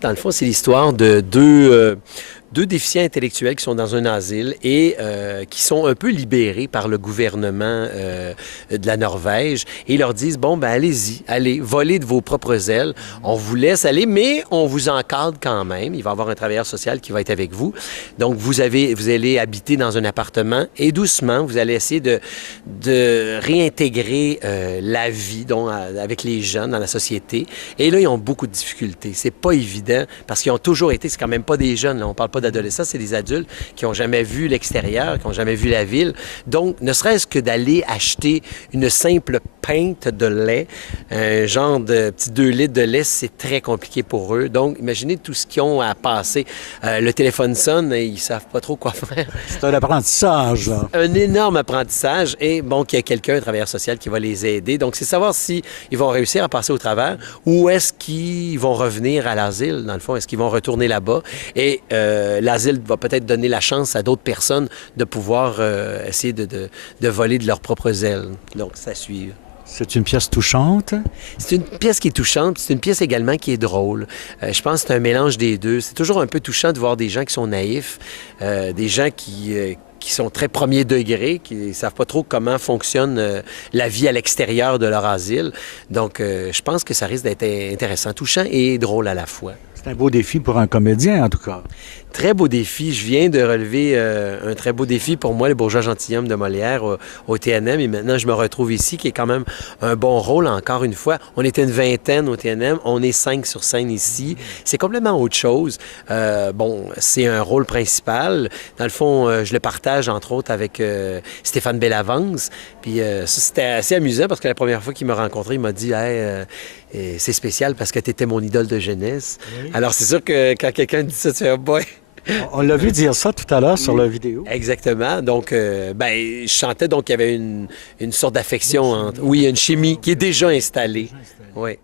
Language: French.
Dans le fond, c'est l'histoire de deux déficients intellectuels qui sont dans un asile et qui sont un peu libérés par le gouvernement de la Norvège. Et ils leur disent, bon, ben allez-y, allez, volez de vos propres ailes. On vous laisse aller, mais on vous encadre quand même. Il va y avoir un travailleur social qui va être avec vous. Donc, vous allez habiter dans un appartement et doucement, vous allez essayer de réintégrer la vie avec les jeunes dans la société. Et là, ils ont beaucoup de difficultés. C'est pas évident parce qu'ils ont toujours été, c'est quand même pas des jeunes, là. On parle pas d'adolescents, c'est des adultes qui n'ont jamais vu l'extérieur, qui n'ont jamais vu la ville. Donc, ne serait-ce que d'aller acheter une simple pinte de lait, un genre de petit 2 litres de lait, c'est très compliqué pour eux. Donc, imaginez tout ce qu'ils ont à passer. Le téléphone sonne et ils ne savent pas trop quoi faire. C'est un apprentissage, là. Un énorme apprentissage et bon, qu'il y a quelqu'un, un travailleur social, qui va les aider. Donc, c'est savoir si ils vont réussir à passer au travers ou est-ce qu'ils vont revenir à l'asile, dans le fond. Est-ce qu'ils vont retourner là-bas? Et l'asile va peut-être donner la chance à d'autres personnes de pouvoir essayer de voler de leurs propres ailes. Donc, ça suit. C'est une pièce touchante. C'est une pièce qui est touchante, c'est une pièce également qui est drôle. Je pense que c'est un mélange des deux. C'est toujours un peu touchant de voir des gens qui sont naïfs, des gens qui sont très premier degré, qui ne savent pas trop comment fonctionne la vie à l'extérieur de leur asile. Donc, je pense que ça risque d'être intéressant, touchant et drôle à la fois. C'est un beau défi pour un comédien, en tout cas. Très beau défi. Je viens de relever un très beau défi pour moi, le Bourgeois gentilhomme de Molière au TNM. Et maintenant, je me retrouve ici, qui est quand même un bon rôle, encore une fois. On était une vingtaine au TNM. On est 5 sur scène ici. C'est complètement autre chose. Bon, c'est un rôle principal. Dans le fond, je le partage, entre autres, avec Stéphane Bellavance. Puis ça, c'était assez amusant parce que la première fois qu'il m'a rencontré, il m'a dit « Hey, c'est spécial parce que tu étais mon idole de jeunesse. Oui. » Alors, c'est sûr que quand quelqu'un dit ça, tu fais « Boy! » On l'a vu dire ça tout à l'heure sur la vidéo. Exactement. Donc, je sentais donc qu'il y avait une sorte d'affection entre... Oui, une chimie qui est déjà installée. Oui.